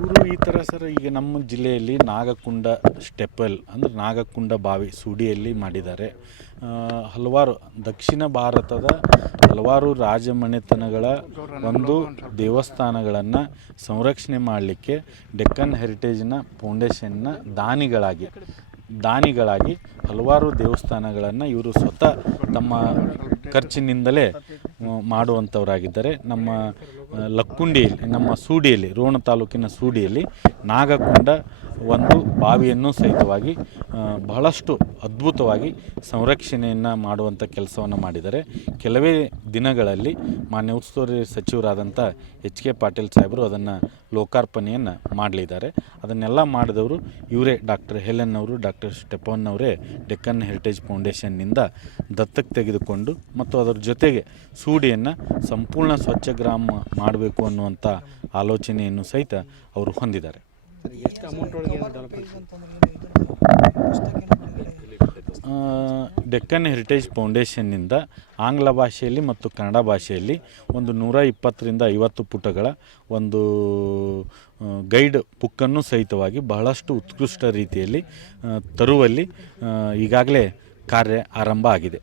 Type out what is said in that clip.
ಇವರು ಈ ಥರ ಸರ್ ಈಗ ನಮ್ಮ ಜಿಲ್ಲೆಯಲ್ಲಿ ನಾಗಕುಂಡ ಸ್ಟೆಪಲ್ ಅಂದರೆ ನಾಗಕುಂಡ ಬಾವಿ ಸುಡಿಯಲ್ಲಿ ಮಾಡಿದ್ದಾರೆ. ಹಲವಾರು ದಕ್ಷಿಣ ಭಾರತದ ಹಲವಾರು ರಾಜಮನೆತನಗಳ ಒಂದು ದೇವಸ್ಥಾನಗಳನ್ನು ಸಂರಕ್ಷಣೆ ಮಾಡಲಿಕ್ಕೆ ಡೆಕ್ಕನ್ ಹೆರಿಟೇಜ್ನ ಫೌಂಡೇಶನ್ನ ದಾನಿಗಳಾಗಿ ಹಲವಾರು ದೇವಸ್ಥಾನಗಳನ್ನು ಇವರು ಸ್ವತಃ ತಮ್ಮ ಖರ್ಚಿನಿಂದಲೇ ಮಾಡುವಂಥವರಾಗಿದ್ದಾರೆ. ನಮ್ಮ ಲಕ್ಕುಂಡಿಯಲ್ಲಿ, ನಮ್ಮ ಸೂಡಿಯಲ್ಲಿ, ರೋಣ ತಾಲೂಕಿನ ಸೂಡಿಯಲ್ಲಿ ನಾಗಕುಂಡ ಒಂದು ಬಾವಿಯನ್ನು ಸಹಿತವಾಗಿ ಬಹಳಷ್ಟು ಅದ್ಭುತವಾಗಿ ಸಂರಕ್ಷಣೆಯನ್ನು ಮಾಡುವಂಥ ಕೆಲಸವನ್ನು ಮಾಡಿದ್ದಾರೆ. ಕೆಲವೇ ದಿನಗಳಲ್ಲಿ ಮಾನ್ಯ ಉಸ್ತುವಾರಿ ಸಚಿವರಾದಂಥ ಎಚ್.ಕೆ. ಪಾಟೀಲ್ ಸಾಹೇಬರು ಅದನ್ನು ಲೋಕಾರ್ಪಣೆಯನ್ನು ಮಾಡಲಿದ್ದಾರೆ. ಅದನ್ನೆಲ್ಲ ಮಾಡಿದವರು ಇವರೇ, ಡಾಕ್ಟರ್ ಹೆಲೆನ್ ಅವರು, ಡಾಕ್ಟರ್ ಸ್ಟೆಫನ್ ಅವರೇ ಡೆಕ್ಕನ್ ಹೆರಿಟೇಜ್ ಫೌಂಡೇಶನ್ನಿಂದ ದತ್ತಕ್ಕೆ ತೆಗೆದುಕೊಂಡು ಮತ್ತು ಅದರ ಜೊತೆಗೆ ಸೂಡಿಯನ್ನು ಸಂಪೂರ್ಣ ಸ್ವಚ್ಛ ಗ್ರಾಮ ಮಾಡಬೇಕು ಅನ್ನುವಂಥ ಆಲೋಚನೆಯನ್ನು ಸಹಿತ ಅವರು ಹೊಂದಿದ್ದಾರೆ. ಡೆಕ್ಕನ್ ಹೆರಿಟೇಜ್ ಫೌಂಡೇಶನ್ನಿಂದ ಆಂಗ್ಲ ಭಾಷೆಯಲ್ಲಿ ಮತ್ತು ಕನ್ನಡ ಭಾಷೆಯಲ್ಲಿ ಒಂದು 120-50 ಪುಟಗಳ ಒಂದು ಗೈಡ್ ಬುಕ್ಕನ್ನು ಸಹಿತವಾಗಿ ಬಹಳಷ್ಟು ಉತ್ಕೃಷ್ಟ ರೀತಿಯಲ್ಲಿ ತರುವಲ್ಲಿ ಈಗಾಗಲೇ ಕಾರ್ಯ ಆರಂಭ ಆಗಿದೆ.